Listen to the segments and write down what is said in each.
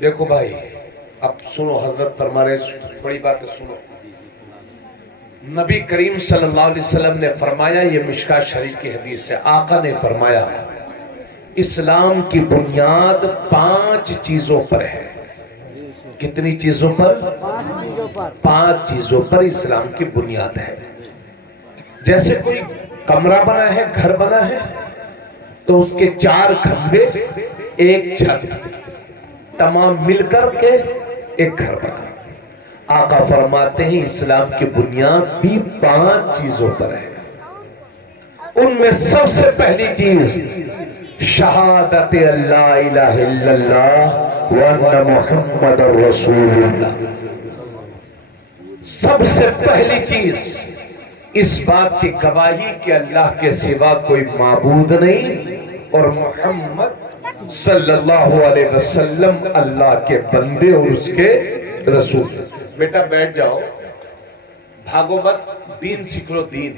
دیکھو بھائی اب سنو، حضرت فرما رہے بڑی باتیں سنو. نبی کریم صلی اللہ علیہ وسلم نے فرمایا، یہ مشکات شریف کی حدیث ہے، آقا نے فرمایا اسلام کی بنیاد 5 چیزوں پر ہے. کتنی چیزوں پر؟ 5 چیزوں پر اسلام کی بنیاد ہے. جیسے کوئی کمرہ بنا ہے، گھر بنا ہے، تو اس کے 4 کھمبے، 1 چھت، تمام مل کر کے ایک گھر بنا. آقا فرماتے ہیں اسلام کی بنیاد بھی 5 چیزوں پر ہے. ان میں سب سے پہلی چیز شہادت اللہ الہ الا اللہ وان محمد رسول اللہ. سب سے پہلی چیز اس بات کی گواہی کہ اللہ کے سوا کوئی معبود نہیں اور محمد صلی اللہ علیہ وسلم اللہ کے بندے اور اس کے رسول. بیٹا بیٹھ جاؤ، بھاگو مت، دین سیکھ لو. دین،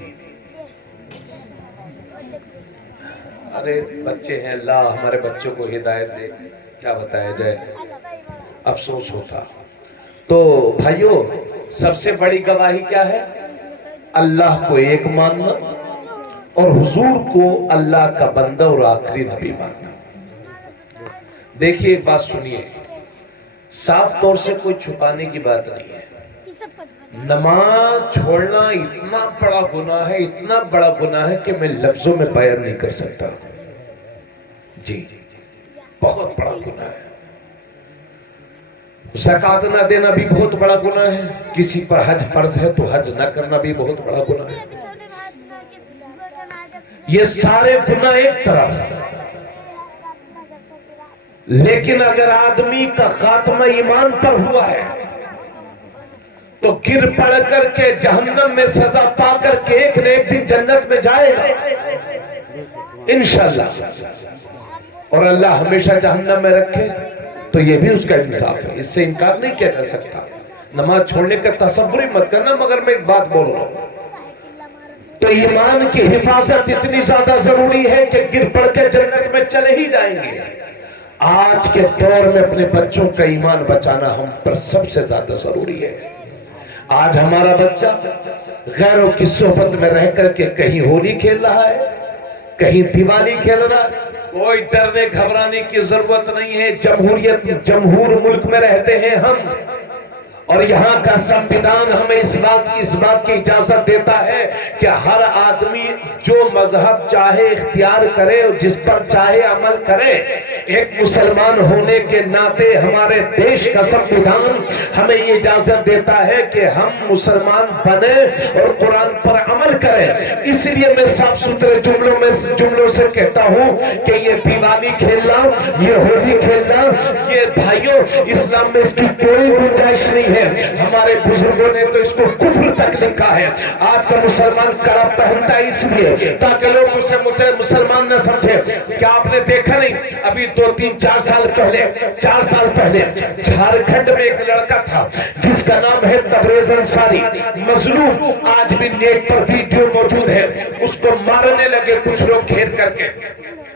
ارے بچے ہیں، اللہ ہمارے بچوں کو ہدایت دے، کیا بتایا جائے، افسوس ہوتا. تو بھائیو، سب سے بڑی گواہی کیا ہے؟ اللہ کو ایک ماننا اور حضور کو اللہ کا بندہ اور آخری نبی ماننا. دیکھیے ایک بات سنیے، صاف طور سے کوئی چھپانے کی بات نہیں ہے. نماز چھوڑنا اتنا بڑا گناہ ہے، اتنا بڑا گناہ ہے کہ میں لفظوں میں بیان نہیں کر سکتا. جی بہت بڑا گناہ ہے. زکوٰۃ نہ دینا بھی بہت بڑا گناہ ہے. کسی پر حج فرض ہے تو حج نہ کرنا بھی بہت بڑا گناہ ہے. یہ سارے گناہ ایک طرف، لیکن اگر آدمی کا خاتمہ ایمان پر ہوا ہے تو گر پڑ کر کے جہنم میں سزا پا کر کے ایک نہ ایک دن جنت میں جائے گا انشاءاللہ. اور اللہ ہمیشہ جہنم میں رکھے تو یہ بھی اس کا انصاف ہے، اس سے انکار نہیں کیا جا سکتا. نماز چھوڑنے کا تصور ہی مت کرنا. مگر میں ایک بات بول رہا ہوں، تو ایمان کی حفاظت اتنی زیادہ ضروری ہے کہ گر پڑ کے جنت میں چلے ہی جائیں گے. آج کے دور میں اپنے بچوں کا ایمان بچانا ہم پر سب سے زیادہ ضروری ہے. آج ہمارا بچہ غیروں کی صحبت میں رہ کر کے کہیں ہولی کھیل رہا ہے، کہیں دیوالی کھیل رہا ہے. کوئی ڈرنے گھبرانے کی ضرورت نہیں ہے. جمہور ملک میں رہتے ہیں ہم، اور یہاں کا سنویدھان ہمیں اس بات کی اجازت دیتا ہے کہ ہر آدمی جو مذہب چاہے اختیار کرے اور جس پر چاہے عمل کرے. ایک مسلمان ہونے کے ناطے ہمارے دیش کا سنویدھان ہمیں یہ اجازت دیتا ہے کہ ہم مسلمان بنے اور قرآن پر عمل کریں. اس لیے میں صاف ستھرے جملوں سے کہتا ہوں کہ یہ دیوالی کھیلنا، یہ ہولی کھیلنا، یہ بھائیوں اسلام میں اس کی کوئی گنجائش نہیں ہے. ہمارے بزرگوں نے تو اس کو کفر تک لکھا ہے. آج کا مسلمان کڑا پہنتا ہے اس لیے تاکہ لوگ اسے مسلمان نہ سمجھے. کیا آپ نے دیکھا نہیں، ابھی 2-3-4 سال پہلے جھارکھنڈ میں ایک لڑکا تھا جس کا نام ہے تبریز انصاری، مظلوم، آج بھی نیٹ پر ویڈیو موجود ہے. اس کو مارنے لگے کچھ لوگ گھیر کر کے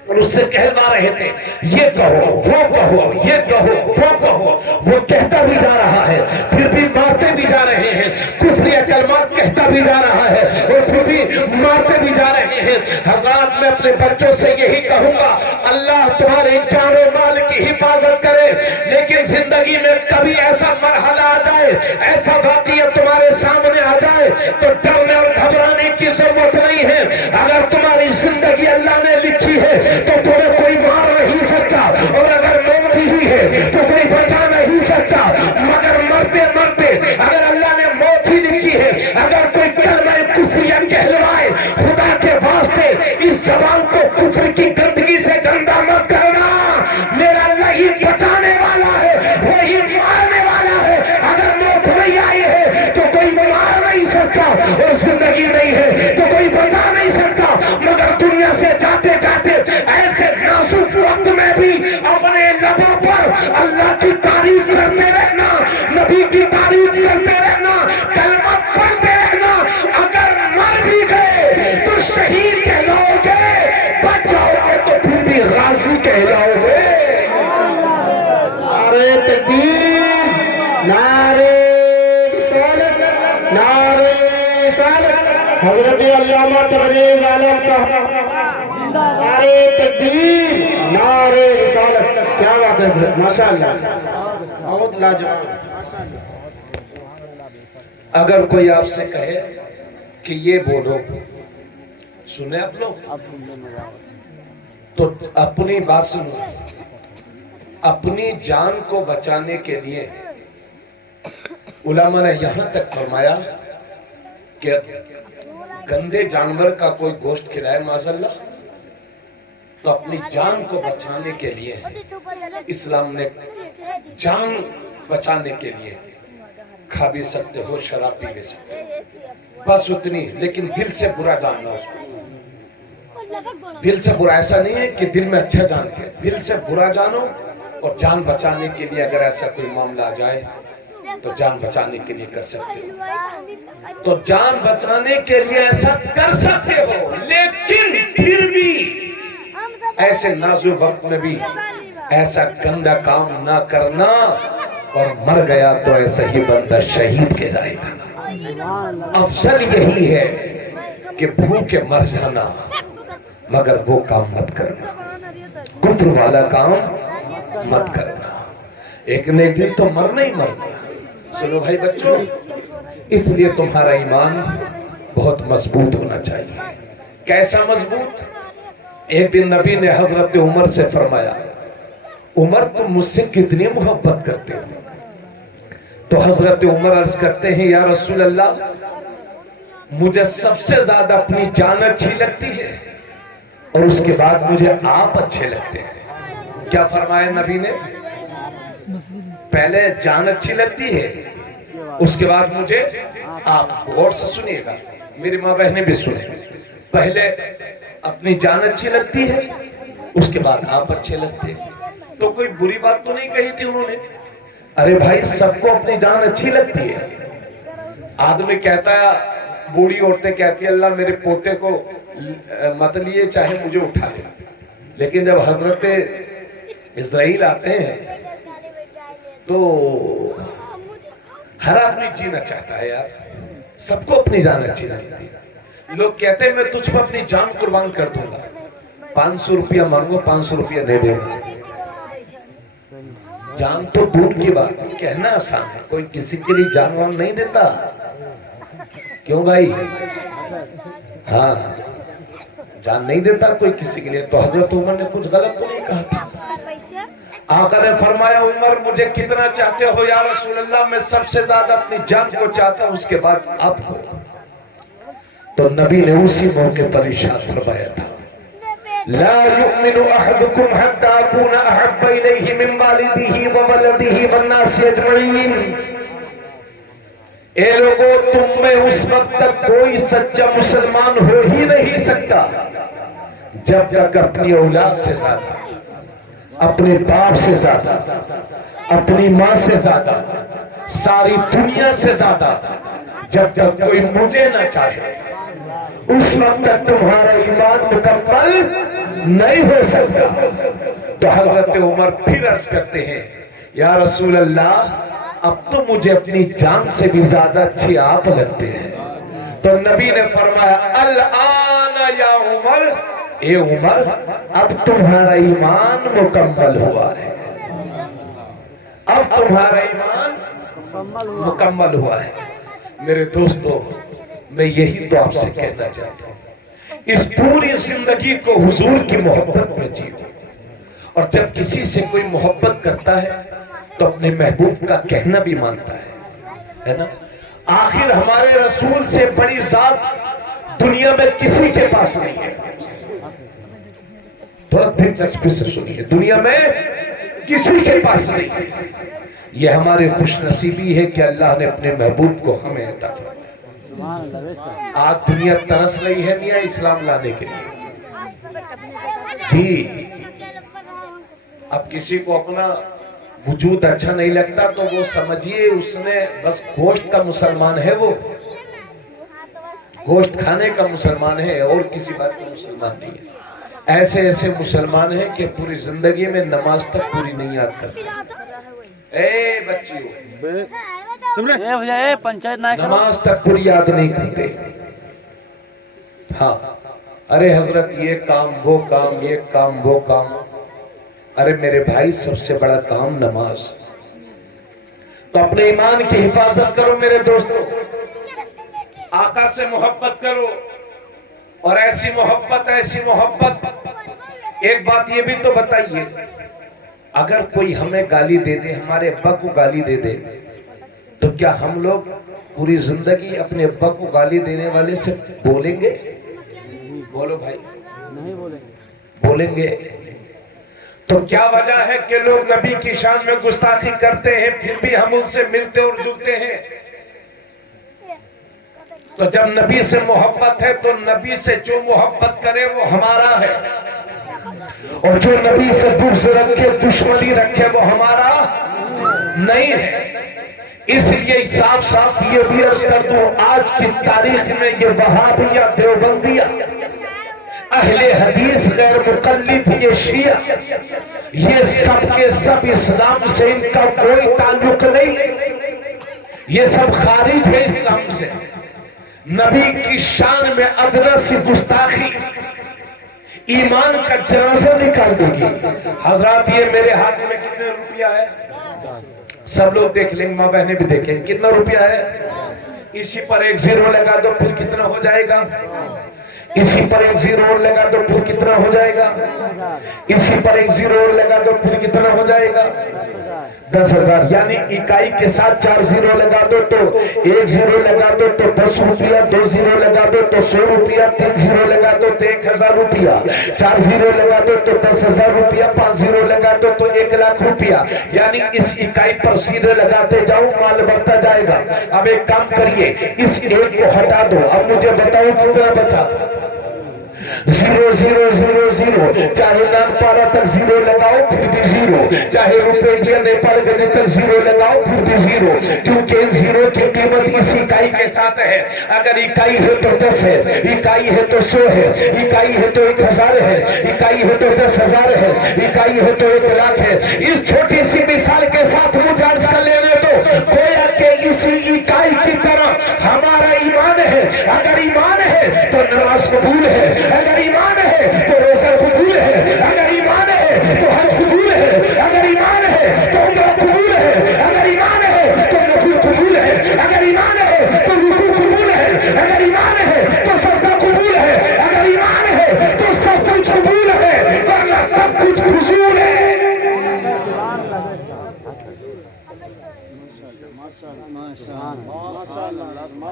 اور اس سے کہلوا رہے تھے، یہ کہو، وہ کہو، یہ کہو، وہ کہو. وہ کہتا بھی جا رہا ہے، پھر بھی مارتے بھی جا رہے ہیں. کفریہ کلمات کہتا بھی جا رہا ہے اور پھر بھی مارتے بھی جا رہے ہیں. حضرات میں اپنے بچوں سے یہی کہوں گا، اللہ تمہارے جان و مال کی حفاظت کرے، لیکن زندگی میں کبھی ایسا مرحلہ آ جائے، ایسا واقعہ تمہارے سامنے آ جائے تو ڈرنے اور گھبرانے کی ضرورت نہیں ہے. اگر تمہاری زندگی اللہ نے لکھی ہے تو تمہیں کوئی مار نہیں سکتا، اور اگر موت ہی ہے تو کوئی بچا نہیں سکتا. مگر مرتے مرتے اگر اللہ نے موت ہی لکھی ہے، اگر کوئی کلمہ کفریہ کہلوائے، خدا کے واسطے اس زبان کو کفر کی گندگی سے گندا مت کرنا. میرا اللہ ہی بچانے والا ہے، وہی مارنے والا ہے. اگر موت نہیں آئی ہے تو کوئی مار نہیں سکتا، اور زندگی نہیں ہے تو کوئی بچا نہیں سکتا. مگر دنیا سے جاتے جاتے ایسے نازک وقت میں بھی اپنے لبوں پر اللہ کی تعریف کرتے رہنا، نبی کی تعریف کرتے رہنا، کلمہ پڑھتے رہنا. اگر مر بھی گئے تو شہید کہلاؤ گے، بچ جاؤ گے تو پھر بھی غازی کہلاؤ گے. नारे तकबीर, नारे रिसालत, नारे रिसालत। हजरत अल्लामा तबरेज़ आलम साहब, नारे तकबीर, नारे रिसालत। क्या बात है हजरत, माशाअल्लाह, बहुत लाजवाब। अगर कोई आपसे कहे कि ये बोलो, सुने आप लोग, तो अपनी बात सुनो। अपनी जान को बचाने के लिए उलमा ने यहां तक फरमाया कि गंदे जानवर का कोई गोश्त खिलाए माशाअल्लाह, तो अपनी जान को बचाने के लिए इस्लाम ने जान बचाने के लिए खा भी सकते हो, शराब पी भी सकते हो, बस उतनी। लेकिन दिल से बुरा जानना उसको, दिल से बुरा। ऐसा नहीं है कि दिल में अच्छा जान के, दिल से बुरा जानो। और जान बचाने के लिए अगर ऐसा कोई मामला आ जाए तो जान बचाने के लिए कर सकते हो, तो जान बचाने के लिए ऐसा कर सकते हो। लेकिन फिर भी ऐसे नाजुक वक्त में भी ऐसा गंदा काम ना करना, और मर गया तो ऐसा ही बंदा शहीद कहलाएगा। अफसल यही है कि भूखे मर जाना, मगर वो काम मत करना, कुफ्र वाला काम मत करना। एक न एक दिन तो मरना ही मरना। सुनो भाई बच्चों, इसलिए तुम्हारा ईमान बहुत मजबूत होना चाहिए। कैसा मजबूत? एक दिन नबी ने हजरत उमर से फरमाया, उमर तुम मुझसे कितनी मोहब्बत करते हो? तो हजरत उमर अर्ज करते हैं, या रसूल अल्लाह, मुझे सबसे ज्यादा अपनी जान अच्छी लगती है और उसके बाद मुझे आप अच्छे लगते हैं। क्या फरमाया नबी ने? पहले जान अच्छी लगती है, उसके बाद मुझे आप। गौर से सुनिएगा, मेरी माँ बहनें भी सुने। पहले अपनी जान अच्छी लगती है, उसके बाद आप अच्छे लगते हैं। तो कोई बुरी बात तो नहीं कही थी उन्होंने? अरे भाई, सबको अपनी जान अच्छी लगती है। आदमी कहता है, बूढ़ी औरतें कहती है, अल्लाह मेरे पोते को मत लिए, चाहे मुझे उठा ले। लेकिन जब हजरत इस्राइल आते हैं तो हर आदमी जीना चाहता है यार, सबको अपनी जान अच्छी लगती है। लोग कहते हैं मैं तुझ पर अपनी जान कुर्बान कर दूंगा, 500 रुपया मांगो, 500 रुपया दे देगा। जान तो दूर की बात, कहना आसान है, कोई किसी के लिए जान वान नहीं देता। क्यों भाई? हाँ, जान नहीं देता कोई किसी के लिए। तो हजरत उमर ने कुछ गलत तो नहीं कहा था। आका ने फरमाया, उमर मुझे कितना चाहते हो? या रसूल अल्लाह, मैं सबसे ज्यादा अपनी जान को चाहता हूं, उसके बाद आपको। तो नबी ने उसी मौके पर इरशाद फरमाया था, ला युमिनु अहदुकुम हत्ता अकूना अहब्बा इलैहि मिन वालिदिही व वलदिही वन्नासि अजमईन। ए लोगों, तुम में उस वक्त तक कोई सच्चा मुसलमान हो ही नहीं सकता जब तक अपनी औलाद से ज्यादा, अपने बाप से ज्यादा, अपनी माँ से ज्यादा, सारी दुनिया से ज्यादा जब तक कोई मुझे न चाहे, उस वक्त तक तुम्हारा ईमान मुकम्मल नहीं हो सकता। तो हजरत उमर फिर अर्ज करते हैं, या रसूल अल्लाह, अब तो मुझे अपनी जान से भी ज्यादा अच्छी आप लगते हैं। तो नबी ने फरमाया, अल आना या उमर, ए उमर, अब तुम्हारा ईमान मुकम्मल हुआ है, अब तुम्हारा ईमान मुकम्मल हुआ है। मेरे दोस्तों, मैं यही तो आपसे कहना चाहता हूं, इस पूरी जिंदगी को हुजूर की मोहब्बत में जियो। और जब किसी से कोई मोहब्बत करता है तो अपने महबूब का कहना भी मानता है ना? आखिर हमारे रसूल से बड़ी जात दुनिया में किसी के पास नहीं है। थोड़ा दिलचस्पी से सुनिए, दुनिया में किसी के पास नहीं है। ये हमारी खुशनसीबी है कि अल्लाह ने अपने महबूब को हमें अता किया। आज दुनिया तरस रही है मियां इस्लाम लाने के लिए जी। अब किसी को अपना वजूद अच्छा नहीं लगता तो वो समझिए उसने बस गोश्त का मुसलमान है, वो गोश्त खाने का मुसलमान है और किसी बात का मुसलमान नहीं है। ऐसे ऐसे मुसलमान हैं कि पूरी जिंदगी में नमाज तक पूरी नहीं याद करते। ए बच्चियों, पंचायत ना करो। नमाज तक पूरी याद नहीं करते। हाँ, अरे हजरत ये काम वो काम, ये काम वो काम। अरे मेरे भाई, सबसे बड़ा काम नमाज। तो अपने ईमान की हिफाजत करो मेरे दोस्तों, आका से मोहब्बत करो। और ऐसी मोहब्बत, ऐसी मोहब्बत। एक बात ये भी तो बताइए, अगर कोई हमें गाली दे दे, हमारे अब्बा को गाली दे दे, तो क्या हम लोग पूरी जिंदगी अपने अब्बा को गाली देने वाले से बोलेंगे? बोलो भाई, नहीं बोलेंगे। बोलेंगे। तो क्या वजह है कि लोग नबी की शान में गुस्ताखी करते हैं, फिर भी हम उनसे मिलते और जुलते हैं? तो जब नबी से मोहब्बत है तो नबी से जो मोहब्बत करे वो हमारा है, और जो नबी से बुग़्ज़ रखे, दुश्मनी रखे, वो हमारा नहीं है। इसलिए साफ साफ ये भी अर्ज कर दूं, आज की तारीख में ये वहाबिया, देवबंदिया, अहले हदीस, गैर मुक़ल्लिद, ये शिया, ये सब के सब इस्लाम से इनका कोई ताल्लुक नहीं। ये सब खारिज है इस्लाम से। नबी की शान में अदना सी गुस्ताखी ईमान का जनाजा निकाल देगी। हजरात, ये मेरे हाथ में कितने रुपया है? सब लोग देख लेंगे, माँ बहनें भी देखेंगे कितना रुपया है। इसी पर एक जीरो लगा दो, फिर कितना हो जाएगा? इसी पर एक जीरो और लगा दो, फिर कितना हो जाएगा? इसी पर एक जीरो और लगा दो, फिर कितना हो जाएगा? 10,000। यानी इकाई के साथ 4 जीरो लगा दो तो 1 जीरो लगा दो तो 10 रुपया, 2 जीरो लगा दो तो 100 रुपया, 3 जीरो लगा दो तो 1,000 रुपया, 4 जीरो लगा दो तो 10,000 रुपया, 5 जीरो लगा दो तो 1,00,000 रुपया। यानी इस इकाई पर जीरो लगाते जाओ, माल बढ़ता जाएगा। अब एक काम करिए, इस एक को हटा दो। अब मुझे बताओ कितना बचा? 0 0 0 0। चाहे नानपारा तक जीरो लगाओ फिर भी जीरो, चाहे रुपये नेपाल गने तक जीरो लगाओ फिर भी जीरो, क्योंकि इन जीरो की कीमत इस इकाई के साथ है। अगर इकाई है तो 10 है, इकाई है तो 100 है, इकाई है तो 1,000 है, इकाई है तो 10,000 है, इकाई है तो 1,00,000 है। इस छोटी सी मिसाल के साथ मुझे अर्ज कर लेने दो, गोया के इसी इकाई की तरह हमारा ईमान है। अगर ईमान है तो नमाज कबूल है, अगर ईमान है तो रोजा कबूल है, अगर ईमान है तो हज कबूल है, अगर ईमान है तो उम्रा कबूल है, अगर ईमान है तो नफल कबूल है, अगर ईमान है तो रुकू कबूल है, अगर ईमान है तो सजदा कबूल है, अगर ईमान है तो सब कुछ कबूल है, वरना सब कुछ फजूल है।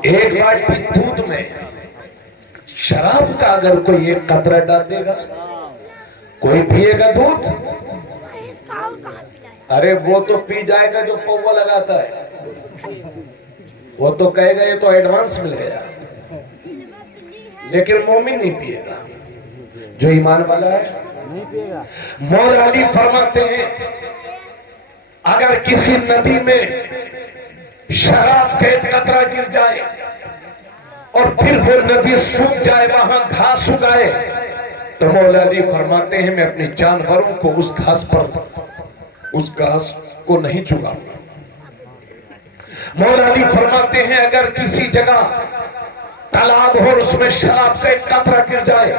एक बाल्टी दूध में शराब का अगर कोई एक कतरा डाल देगा, कोई पिएगा दूध? अरे वो तो पी जाएगा जो पौवा लगाता है, वो तो कहेगा ये तो एडवांस मिल गया। लेकिन मोमिन नहीं पिएगा, जो ईमान वाला है नहीं पिएगा। मौला अली फरमाते हैं, अगर किसी नदी में शराब का एक कतरा गिर जाए और फिर वो नदी सूख जाए, वहां घास उगाए, तो मौला अली फरमाते हैं मैं अपने जानवरों को उस घास को नहीं चुगाऊंगा। मौला अली फरमाते हैं अगर किसी जगह तालाब हो और उसमें शराब का एक कतरा गिर जाए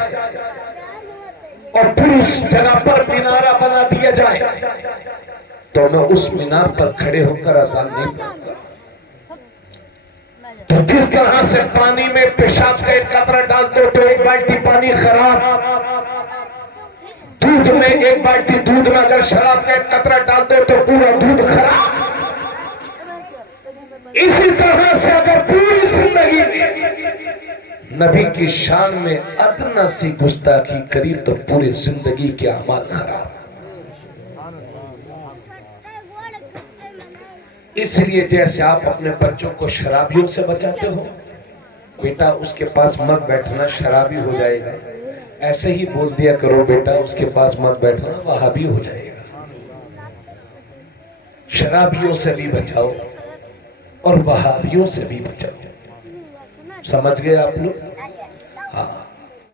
और फिर उस जगह पर मीनारा बना दिया जाए, तो मैं उस मीनार पर खड़े होकर अज़ान नहीं पढ़ूंगा। तो जिस तरह से पानी में पेशाब का एक कतरा डाल दो तो एक बाल्टी पानी खराब, दूध में एक बाल्टी दूध में अगर शराब का एक कतरा डाल दो तो पूरा दूध खराब। इसी तरह से अगर पूरी जिंदगी में नबी की शान में अदना सी गुस्ताखी करी तो पूरी जिंदगी के अमाल खराब। इसलिए जैसे आप अपने बच्चों को शराबियों से बचाते हो, बेटा उसके पास मत बैठना शराबी हो जाएगा, ऐसे ही बोल दिया करो बेटा उसके पास मत बैठना वहाबी हो जाएगा। शराबियों से भी बचाओ और वहाबियों से भी बचाओ। समझ गए आप लोग?